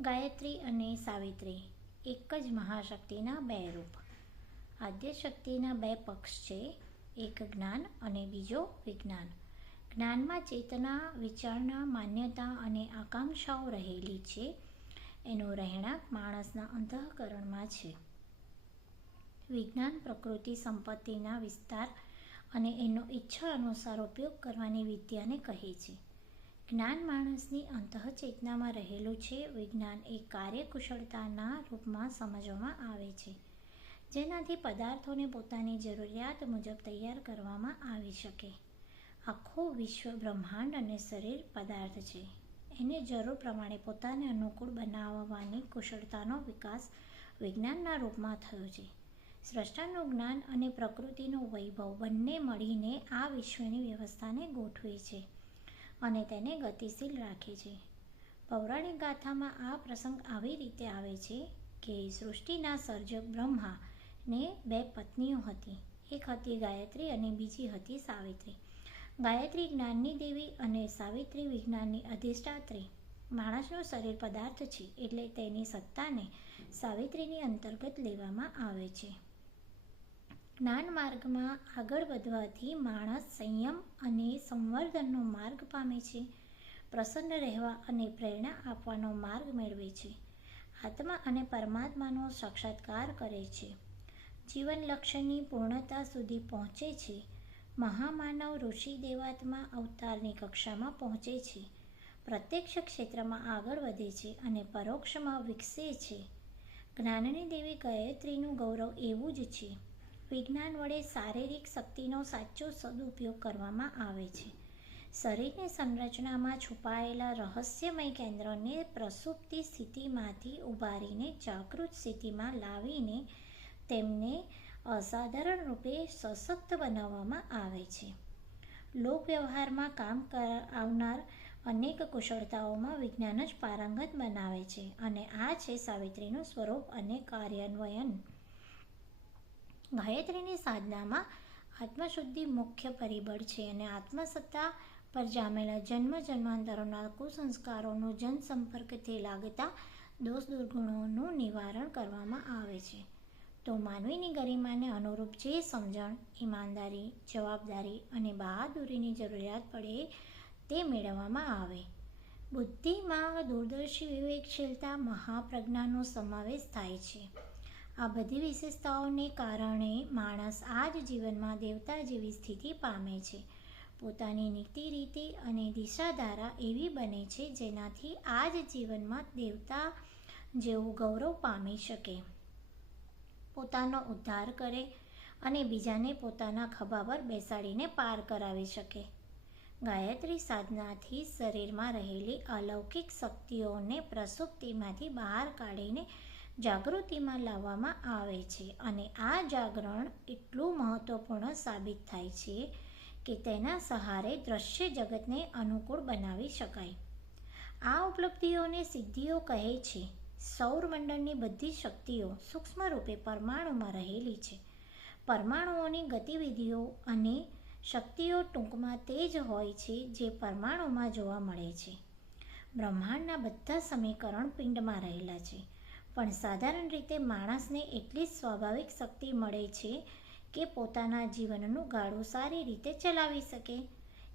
ગાયત્રી અને સાવિત્રી એક જ મહાશક્તિના બે રૂપ. આદ્યશક્તિના બે પક્ષ છે, એક જ્ઞાન અને બીજો વિજ્ઞાન. જ્ઞાનમાં ચેતના, વિચારણા, માન્યતા અને આકાંક્ષાઓ રહેલી છે. એનું રહેણાંક માણસના અંતઃકરણમાં છે. વિજ્ઞાન પ્રકૃતિ સંપત્તિના વિસ્તાર અને એનો ઈચ્છા અનુસાર ઉપયોગ કરવાની વિદ્યાને કહે છે. જ્ઞાન માણસની અંતઃચેતનામાં રહેલું છે. વિજ્ઞાન એ કાર્યકુશળતાના રૂપમાં સમજવામાં આવે છે, જેનાથી પદાર્થોને પોતાની જરૂરિયાત મુજબ તૈયાર કરવામાં આવી શકે. આખું વિશ્વ, બ્રહ્માંડ અને શરીર પદાર્થ છે. એને જરૂર પ્રમાણે પોતાને અનુકૂળ બનાવવાની કુશળતાનો વિકાસ વિજ્ઞાનના રૂપમાં થયો છે. સ્રષ્ટાનું જ્ઞાન અને પ્રકૃતિનો વૈભવ બંને મળીને આ વિશ્વની વ્યવસ્થાને ગોઠવે છે અને તેને ગતિશીલ રાખે છે. પૌરાણિક ગાથામાં આ પ્રસંગ આવી રીતે આવે છે કે સૃષ્ટિના સર્જક બ્રહ્માને બે પત્નીઓ હતી. એક હતી ગાયત્રી અને બીજી હતી સાવિત્રી. ગાયત્રી જ્ઞાનની દેવી અને સાવિત્રી વિજ્ઞાનની અધિષ્ઠાત્રી. માણસનું શરીર પદાર્થ છે, એટલે તેની સત્તાને સાવિત્રીની અંતર્ગત લેવામાં આવે છે. જ્ઞાન માર્ગમાં આગળ વધવાથી માણસ સંયમ અને સંવર્ધનનો માર્ગ પામે છે, પ્રસન્ન રહેવા અને પ્રેરણા આપવાનો માર્ગ મેળવે છે, આત્મા અને પરમાત્માનો સાક્ષાત્કાર કરે છે, જીવન લક્ષ્યની પૂર્ણતા સુધી પહોંચે છે, મહામાનવ ઋષિ દેવાત્મા અવતારની કક્ષામાં પહોંચે છે, પ્રત્યક્ષ ક્ષેત્રમાં આગળ વધે છે અને પરોક્ષમાં વિકસે છે. જ્ઞાનની દેવી ગાયત્રીનું ગૌરવ એવું જ છે. વિજ્ઞાન વડે શારીરિક શક્તિનો સાચો સદુપયોગ કરવામાં આવે છે. શરીરની સંરચનામાં છુપાયેલા રહસ્યમય કેન્દ્રોને પ્રસુપ્તિ સ્થિતિમાંથી ઉભારીને જાગૃત સ્થિતિમાં લાવીને તેમને અસાધારણ રૂપે સશક્ત બનાવવામાં આવે છે. લોકવ્યવહારમાં કામ આવનાર અનેક કુશળતાઓમાં વિજ્ઞાન જ પારંગત બનાવે છે અને આ છે સાવિત્રીનું સ્વરૂપ અને કાર્યાન્વયન. ગાયત્રીની સાધનામાં આત્મશુદ્ધિ મુખ્ય પરિબળ છે અને આત્મસત્તા પર જામેલા જન્મ જન્માંતરોના કુસંસ્કારોનું જનસંપર્કથી લાગતા દોષ દુર્ગુણોનું નિવારણ કરવામાં આવે છે. તો માનવીની ગરિમાને અનુરૂપ જે સમજણ, ઈમાનદારી, જવાબદારી અને બહાદુરીની જરૂરિયાત પડે તે મેળવવામાં આવે. બુદ્ધિમાં દૂરદર્શી, વિવેકશીલતા, મહાપ્રજ્ઞાનો સમાવેશ થાય છે. આ બધી વિશેષતાઓને કારણે માણસ આ જ જીવનમાં દેવતા જેવી સ્થિતિ પામે છે. પોતાની નીતિ, રીતિ અને દિશાધારા એવી બને છે જેનાથી આ જ જીવનમાં દેવતા જેવું ગૌરવ પામી શકે, પોતાનો ઉદ્ધાર કરે અને બીજાને પોતાના ખભા પર બેસાડીને પાર કરાવી શકે. ગાયત્રી સાધનાથી શરીરમાં રહેલી અલૌકિક શક્તિઓને પ્રસુપ્તિમાંથી બહાર કાઢીને જાગૃતિમાં લાવવામાં આવે છે અને આ જાગરણ એટલું મહત્વપૂર્ણ સાબિત થાય છે કે તેના સહારે દ્રશ્ય જગતને અનુકૂળ બનાવી શકાય. આ ઉપલબ્ધિઓને સિદ્ધિઓ કહે છે. સૌરમંડળની બધી શક્તિઓ સૂક્ષ્મ રૂપે પરમાણુમાં રહેલી છે. પરમાણુઓની ગતિવિધિઓ અને શક્તિઓ ટૂંકમાં તે જ હોય છે જે પરમાણુમાં જોવા મળે છે. બ્રહ્માંડના બધા સમીકરણ પિંડમાં રહેલા છે, પણ સાધારણ રીતે માણસને એટલી જ સ્વાભાવિક શક્તિ મળે છે કે પોતાના જીવનનું ગાડું સારી રીતે ચલાવી શકે.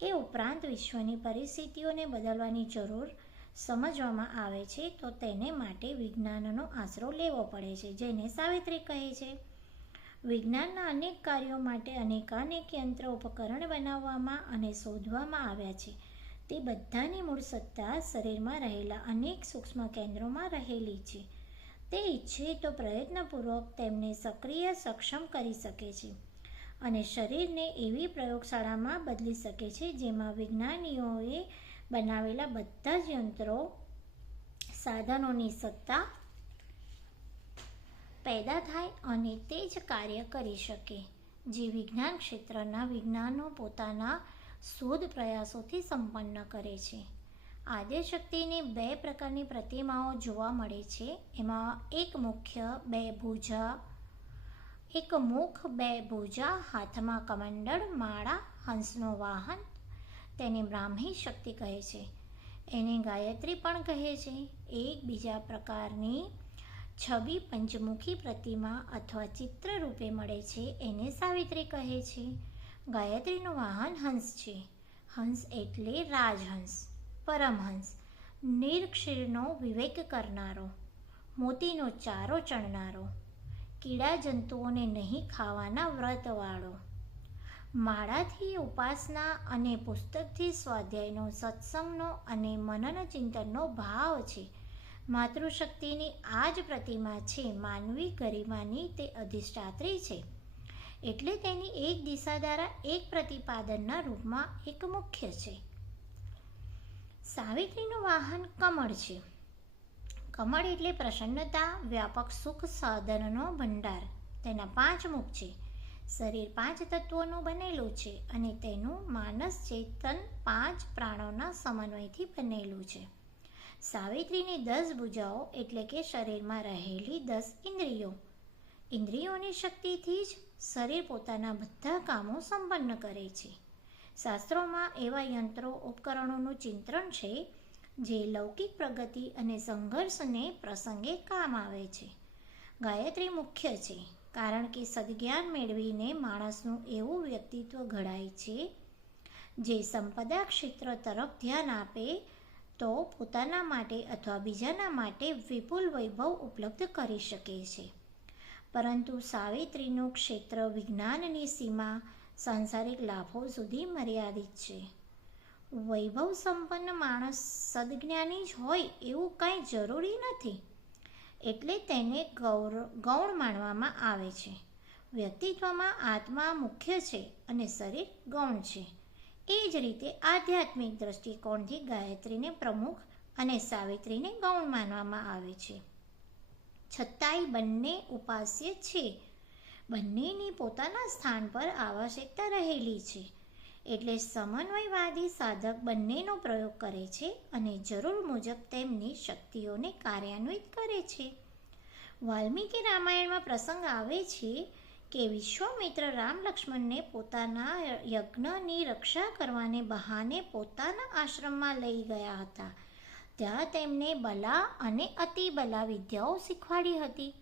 એ ઉપરાંત વિશ્વની પરિસ્થિતિઓને બદલવાની જરૂર સમજવામાં આવે છે તો તેને માટે વિજ્ઞાનનો આશરો લેવો પડે છે, જેને સાવિત્રી કહે છે. વિજ્ઞાનના અનેક કાર્યો માટે અનેકાનેક યંત્ર ઉપકરણ બનાવવામાં અને શોધવામાં આવ્યા છે. તે બધાની મૂળ સત્તા શરીરમાં રહેલા અનેક સૂક્ષ્મ કેન્દ્રોમાં રહેલી છે. તે ઈચ્છે તો પ્રયત્નપૂર્વક તેમને સક્રિય સક્ષમ કરી શકે છે અને શરીરને એવી પ્રયોગશાળામાં બદલી શકે છે જેમાં વિજ્ઞાનીઓએ બનાવેલા બધા જ યંત્રો, સાધનોની સત્તા પેદા થાય અને તે જ કાર્ય કરી શકે જે વિજ્ઞાન ક્ષેત્રના વિજ્ઞાનો પોતાના શોધ પ્રયાસોથી સંપન્ન કરે છે. આદ્યશક્તિની બે પ્રકારની પ્રતિમાઓ જોવા મળે છે. એમાં એક મુખ, બે ભુજા, હાથમાં કમંડળ, માળા, હંસનો વાહન, તેને બ્રાહ્મી શક્તિ કહે છે. એને ગાયત્રી પણ કહે છે. એક બીજા પ્રકારની છબી પંચમુખી પ્રતિમા અથવા ચિત્ર રૂપે મળે છે એને સાવિત્રી કહે છે. ગાયત્રીનું વાહન હંસ છે. હંસ એટલે રાજહંસ, પરમહંસ, નિરક્ષીરનો વિવેક કરનારો, મોતીનો ચારો ચણનારો, કીડા જંતુઓને નહીં ખાવાના વ્રતવાળો, માળાથી ઉપાસના અને પુસ્તકથી સ્વાધ્યાયનો, સત્સંગનો અને મનન ચિંતનનો ભાવ છે. માતૃશક્તિની આ જ પ્રતિમા છે. માનવી ગરિમાની તે અધિષ્ઠાત્રી છે. એટલે તેની એક દિશા દ્વારા એક પ્રતિપાદનના રૂપમાં એક મુખ્ય છે. સાવિત્રીનું વાહન કમળ છે. કમળ એટલે પ્રસન્નતા, વ્યાપક સુખ સાધનનો ભંડાર. તેના 5 મુખ છે. શરીર 5 તત્વોનું બનેલું છે અને તેનું માનસ ચેતન 5 પ્રાણોના સમન્વયથી બનેલું છે. સાવિત્રીની 10 ભુજાઓ એટલે કે શરીરમાં રહેલી 10 ઇન્દ્રિયો. ઇન્દ્રિયોની શક્તિથી જ શરીર પોતાના બધા કામો સંપન્ન કરે છે. શાસ્ત્રોમાં એવા યંત્રો ઉપકરણોનું ચિંતન છે જે લૌકિક પ્રગતિ અને સંઘર્ષને પ્રસંગે કામ આવે છે. ગાયત્રી મુખ્ય છે કારણ કે સદજ્ઞાન મેળવીને માણસનું એવું વ્યક્તિત્વ ઘડાય છે જે સંપદા ક્ષેત્ર તરફ ધ્યાન આપે તો પોતાના માટે અથવા બીજાના માટે વિપુલ વૈભવ ઉપલબ્ધ કરી શકે છે. પરંતુ સાવિત્રીનું ક્ષેત્ર વિજ્ઞાનની સીમા સાંસારિક લાભો સુધી મર્યાદિત છે. વૈભવ સંપન્ન માણસ સદજ્ઞાની જ હોય એવું કંઈ જરૂરી નથી. એટલે તેને ગૌણ માનવામાં આવે છે. વ્યક્તિત્વમાં આત્મા મુખ્ય છે અને શરીર ગૌણ છે. એ જ રીતે આધ્યાત્મિક દ્રષ્ટિકોણથી ગાયત્રીને પ્રમુખ અને સાવિત્રીને ગૌણ માનવામાં આવે છે. છતાંય બંને ઉપાસ્ય છે. બંનેની પોતાના સ્થાન પર આવશ્યકતા રહેલી છે. એટલે સમન્વયવાદી સાધક બંનેનો પ્રયોગ કરે છે અને જરૂર મુજબ તેમની શક્તિઓને કાર્યાન્વિત કરે છે. વાલ્મીકી રામાયણમાં પ્રસંગ આવે છે કે વિશ્વામિત્ર રામ લક્ષ્મણને પોતાના યજ્ઞની રક્ષા કરવાને બહાને પોતાના આશ્રમમાં લઈ ગયા હતા. ત્યાં તેમને બલા અને અતિબલા વિદ્યાઓ શીખવાડી હતી.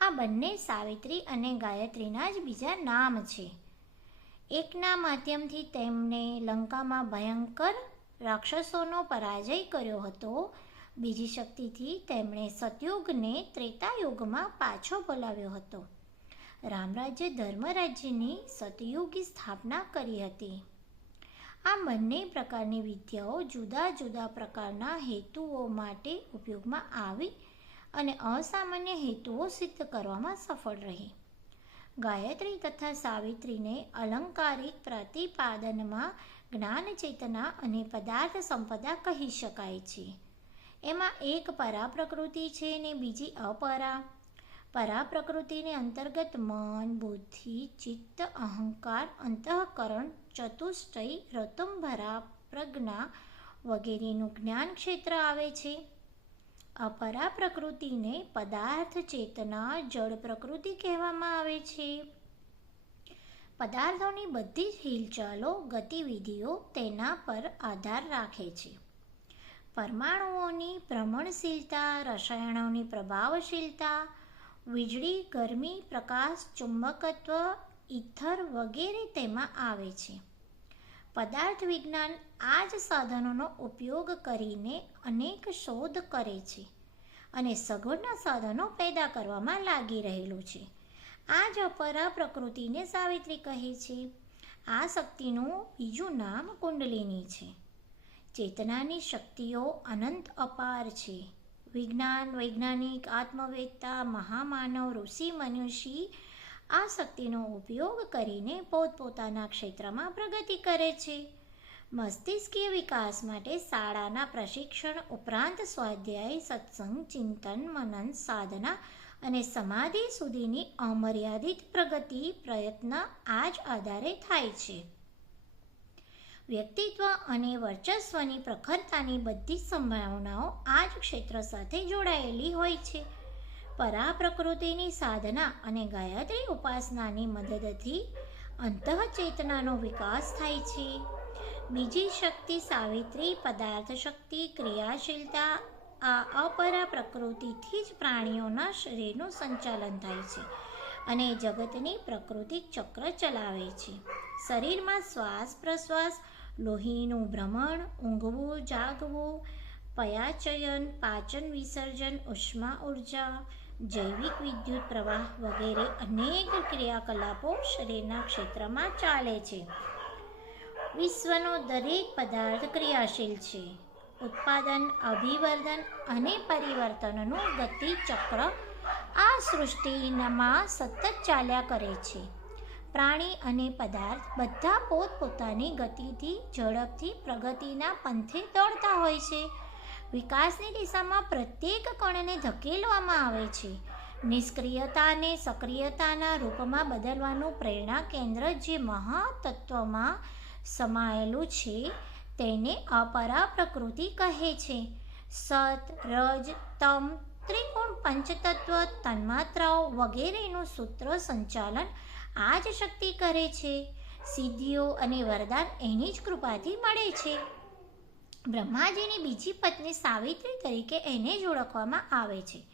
આ બંને સાવિત્રી અને ગાયત્રીના જ બીજા નામ છે. એકના માધ્યમથી તેમણે લંકામાં ભયંકર રાક્ષસોનો પરાજય કર્યો હતો. બીજી શક્તિથી તેમણે સતયુગને ત્રેતાયુગમાં પાછો બોલાવ્યો હતો. રામરાજ્ય ધર્મરાજ્યની સતયુગી સ્થાપના કરી હતી. આ બંને પ્રકારની વિદ્યાઓ જુદા જુદા પ્રકારના હેતુઓ માટે ઉપયોગમાં આવી અને અસામાન્ય હેતુઓ સિદ્ધ કરવામાં સફળ રહી. ગાયત્રી તથા સાવિત્રીને અલંકારિક પ્રતિપાદનમાં જ્ઞાન ચેતના અને પદાર્થ સંપદા કહી શકાય છે. એમાં એક પરા પ્રકૃતિ છે ને બીજી અપરા. પરા પ્રકૃતિને અંતર્ગત મન, બુદ્ધિ, ચિત્ત, અહંકાર, અંતઃકરણ, ચતુષ્ટય, ઋતુંભરા, પ્રજ્ઞા વગેરેનું જ્ઞાન ક્ષેત્ર આવે છે. અપરા પ્રકૃતિને પદાર્થ ચેતના જળ પ્રકૃતિ કહેવામાં આવે છે. પદાર્થોની બધી જ હિલચાલો, ગતિવિધિઓ તેના પર આધાર રાખે છે. પરમાણુઓની ભ્રમણશીલતા, રસાયણોની પ્રભાવશીલતા, વીજળી, ગરમી, પ્રકાશ, ચુંબકત્વ, ઇથર વગેરે તેમાં આવે છે. પદાર્થ વિજ્ઞાન આ જ સાધનોનો ઉપયોગ કરીને અનેક શોધ કરે છે અને સગવડના સાધનો પેદા કરવામાં લાગી રહેલું છે. આ જ અપરા પ્રકૃતિને સાવિત્રી કહે છે. આ શક્તિનું બીજું નામ કુંડલિની છે. ચેતનાની શક્તિઓ અનંત અપાર છે. વિજ્ઞાન, વૈજ્ઞાનિક, આત્મવેદતા, મહામાનવ, ઋષિ, મનુષ્ય આ શક્તિનો ઉપયોગ કરીને પોતપોતાના ક્ષેત્રમાં પ્રગતિ કરે છે. મસ્તિષ્કીય વિકાસ માટે શાળાના પ્રશિક્ષણ ઉપરાંત સ્વાધ્યાય, સત્સંગ, ચિંતન, મનન, સાધના અને સમાધિ સુધીની અમર્યાદિત પ્રગતિ પ્રયત્ન આ જ આધારે થાય છે. વ્યક્તિત્વ અને વર્ચસ્વની પ્રખરતાની બધી સંભાવનાઓ આ જ ક્ષેત્ર સાથે જોડાયેલી હોય છે. પરા પ્રકૃતિની સાધના અને ગાયત્રી ઉપાસનાની મદદથી અંતઃચેતનાનો વિકાસ થાય છે. બીજી શક્તિ સાવિત્રી પદાર્થ શક્તિ ક્રિયાશીલતા. આ અપરા પ્રકૃતિથી જ પ્રાણીઓના શરીરનું સંચાલન થાય છે અને જગતની પ્રકૃતિક ચક્ર ચલાવે છે. શરીરમાં શ્વાસ પ્રશ્વાસ, લોહીનું ભ્રમણ, ઊંઘવું જાગવું, પયાચયન, પાચન વિસર્જન, ઉષ્મા ઉર્જા, જૈવિક વિદ્યુત પ્રવાહ વગેરે અનેક ક્રિયાકલાપો શરીરના ક્ષેત્રમાં ચાલે છે. વિશ્વનો દરેક પદાર્થ ક્રિયાશીલ છે. ઉત્પાદન, અભિવર્ધન અને પરિવર્તનનું ગતિચક્ર આ સૃષ્ટિમાં સતત ચાલ્યા કરે છે. પ્રાણી અને પદાર્થ બધા પોતપોતાની ગતિથી ઝડપથી પ્રગતિના પંથે દોડતા હોય છે. વિકાસની દિશામાં પ્રત્યેક કણને ધકેલવામાં આવે છે. નિષ્ક્રિયતાને સક્રિયતાના રૂપમાં બદલવાનું પ્રેરણા કેન્દ્ર જે મહાતત્વમાં સમાયેલું છે તેને અપરા પ્રકૃતિ કહે છે. સત, રજ, તમ, ત્રિગુણ, પંચતત્વ, તન્માત્રાઓ વગેરેનું સૂત્ર સંચાલન આ જ શક્તિ કરે છે. સિદ્ધિઓ અને વરદાન એની જ કૃપાથી મળે છે. બ્રહ્માજીની બીજી પત્ની સાવિત્રી તરીકે એને જ ઓળખવામાં આવે છે.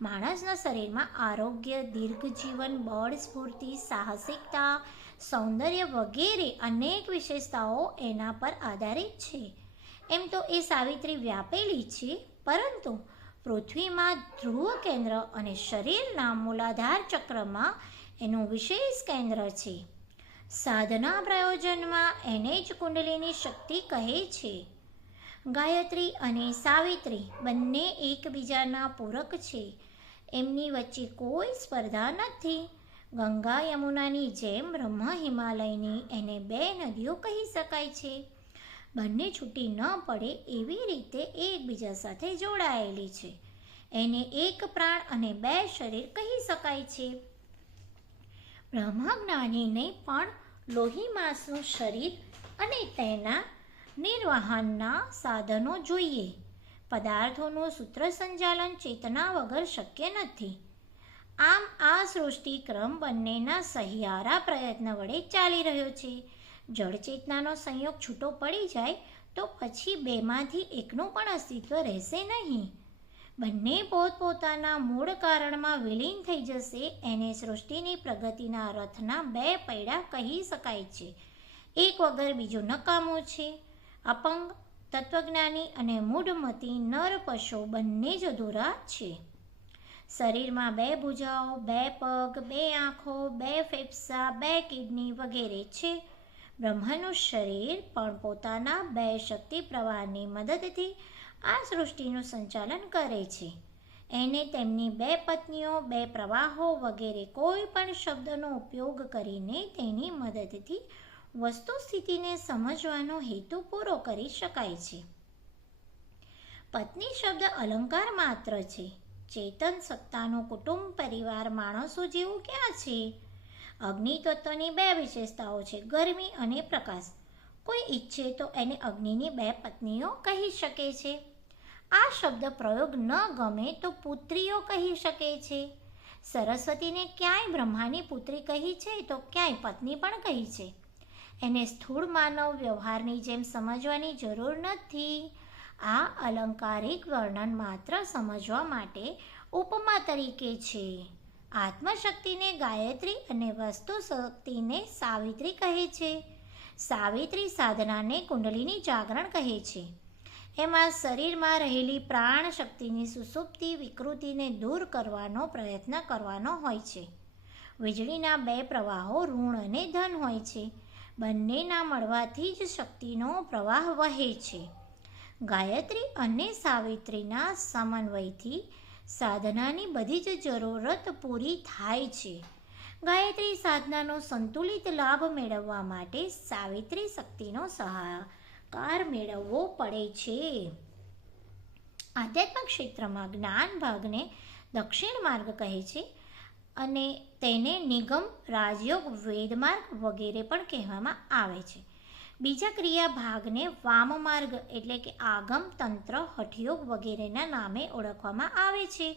માણસના શરીરમાં આરોગ્ય, દીર્ઘજીવન, બળ, સ્ફૂર્તિ, સાહસિકતા, સૌંદર્ય વગેરે અનેક વિશેષતાઓ એના પર આધારિત છે. એમ તો એ સાવિત્રી વ્યાપેલી છે, પરંતુ પૃથ્વીમાં ધ્રુવ કેન્દ્ર અને શરીરના મૂલાધાર ચક્રમાં એનું વિશેષ કેન્દ્ર છે. સાધના પ્રયોજનમાં એને જ કુંડલીની શક્તિ કહે છે. ગાયત્રી અને સાવિત્રી બંને એકબીજાના પૂરક છે. એમની વચ્ચે કોઈ સ્પર્ધા નથી. ગંગા યમુનાની જેમ બ્રહ્મ હિમાલયની એને બે નદીઓ કહી શકાય છે. બંને છૂટી ન પડે એવી રીતે એકબીજા સાથે જોડાયેલી છે. એને એક પ્રાણ અને બે શરીર કહી શકાય છે. બ્રહ્મજ્ઞાનીને પણ લોહીમાંસનું શરીર અને તેના નિર્વહનના સાધનો જોઈએ. પદાર્થોનું સૂત્ર સંચાલન ચેતના વગર શક્ય નથી. આમ આ સૃષ્ટિક્રમ બંનેના સહિયારા પ્રયત્ન વડે ચાલી રહ્યો છે. જળ ચેતનાનો સંયોગ છૂટો પડી જાય તો પછી બેમાંથી એકનું પણ અસ્તિત્વ રહેશે નહીં. બંને પોતપોતાના મૂળ કારણમાં વિલીન થઈ જશે. એને સૃષ્ટિની પ્રગતિના રથના બે પૈડા કહી શકાય છે. એક વગર બીજું નકામું છે. અપંગ, તત્વજ્ઞાની અને મૂઢમતી નર પશુ બંને જ અધૂરા છે. શરીરમાં બે ભુજાઓ, બે પગ, બે આંખો, બે ફેફસા, બે કિડની વગેરે છે. બ્રહ્મનું શરીર પણ પોતાના બે શક્તિ પ્રવાહની મદદથી આ સૃષ્ટિનું સંચાલન કરે છે. એને તેમની બે પત્નીઓ, બે પ્રવાહો વગેરે કોઈ પણ શબ્દનો ઉપયોગ કરીને તેની મદદથી વસ્તુ સ્થિતિને સમજવાનો હેતુ પૂરો કરી શકાય છે. પત્ની શબ્દ અલંકાર માત્ર છે. ચેતન સત્તાનું કુટુંબ પરિવાર માણસો જેવું ક્યાં છે? અગ્નિ તત્વની બે વિશેષતાઓ છે, ગરમી અને પ્રકાશ. કોઈ ઈચ્છે તો એને અગ્નિની બે પત્નીઓ કહી શકે છે. આ શબ્દ પ્રયોગ ન ગમે તો પુત્રીઓ કહી શકે છે. સરસ્વતીને ક્યાંય બ્રહ્માની પુત્રી કહી છે તો ક્યાંય પત્ની પણ કહી છે. એને સ્થૂળ માનવ વ્યવહારની જેમ સમજવાની જરૂર નથી. આ અલંકારિક વર્ણન માત્ર સમજવા માટે ઉપમા તરીકે છે. આત્મશક્તિને ગાયત્રી અને વસ્તુ શક્તિને સાવિત્રી કહે છે. સાવિત્રી સાધનાને કુંડલીની જાગરણ કહે છે. એમાં શરીરમાં રહેલી પ્રાણ શક્તિની સુષુપ્તિ વિકૃતિને દૂર કરવાનો પ્રયત્ન કરવાનો હોય છે. વીજળીના બે પ્રવાહો ઋણ અને ધન હોય છે. બંનેના મળવાથી જ શક્તિનો પ્રવાહ વહે છે. ગાયત્રી અને સાવિત્રીના સમન્વયથી સાધનાની બધી જ જરૂરત પૂરી થાય છે. ગાયત્રી સાધનાનો સંતુલિત લાભ મેળવવા માટે સાવિત્રી શક્તિનો સહકાર મેળવવો પડે છે. આધ્યાત્મિક ક્ષેત્રમાં જ્ઞાન ભાગને દક્ષિણ માર્ગ કહે છે અને તેને નિગમ, રાજયોગ, વેદમાર્ગ વગેરે પણ કહેવામાં આવે છે. બીજા ક્રિયા ભાગને વામ માર્ગ એટલે કે આગમ, તંત્ર, હઠયોગ વગેરેના નામે ઓળખવામાં આવે છે.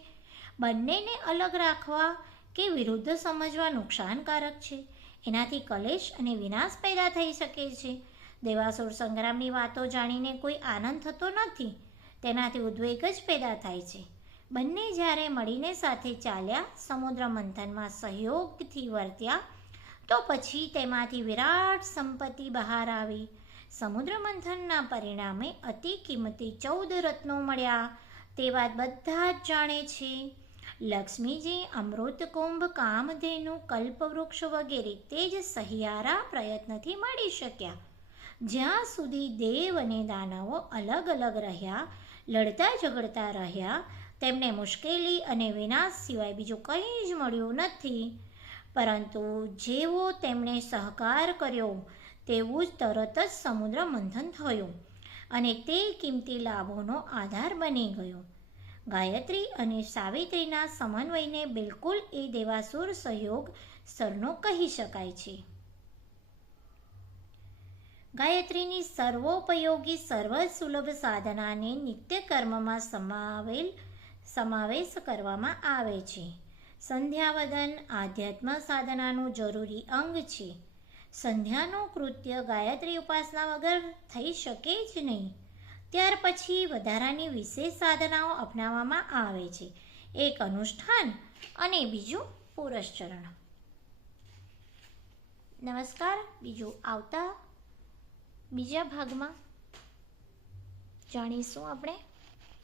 બંનેને અલગ રાખવા કે વિરુદ્ધ સમજવા નુકસાનકારક છે. એનાથી કલેશ અને વિનાશ પેદા થઈ શકે છે. દેવાસુર સંગ્રામની વાતો જાણીને કોઈ આનંદ થતો નથી, તેનાથી ઉદ્વેગ જ પેદા થાય છે. બંને જ્યારે મળીને સાથે ચાલ્યા, સમુદ્ર મંથનમાં સહયોગથી વર્ત્યા, તો પછી તેમાંથી વિરાટ સંપત્તિ બહાર આવી. સમુદ્ર મંથનના પરિણામે અતિ કિંમતી 14 રત્નો મળ્યા, તે વાત બધા જ જાણે છે. લક્ષ્મીજી અમૃતકુંભ, કામધેનુ, કલ્પવૃક્ષ વગેરે તે જ સહિયારા પ્રયત્નથી મળી શક્યા. જ્યાં સુધી દેવ અને દાનવો અલગ અલગ રહ્યા, લડતા ઝઘડતા રહ્યા, તેમને મુશ્કેલી અને વિનાશ સિવાય બીજું કંઈ જ મળ્યું નથી. પરંતુ જેવો તેમણે સહકાર કર્યો તેવું જ તરત જ સમુદ્ર મંથન થયું અને તે કિંમતી લાભોનો આધાર બની ગયો. ગાયત્રી અને સાવિત્રીના સમન્વયને બિલકુલ એ દેવાસુર સહયોગ સ્તરનો કહી શકાય છે. ગાયત્રીની સર્વોપયોગી સર્વસુલભ સાધનાને નિત્યકર્મમાં સમાવેશ કરવામાં આવે છે. સંધ્યાવદન આધ્યાત્મ સાધનાનું જરૂરી અંગ છે. સંધ્યાનું કૃત્ય ગાયત્રી ઉપાસના વગર થઈ શકે જ નહીં. ત્યાર પછી વધારાની વિશેષ સાધનાઓ અપનાવવામાં આવે છે. એક અનુષ્ઠાન અને બીજું પુરસ્ચરણ. નમસ્કાર. બીજા ભાગમાં જાણીશું આપણે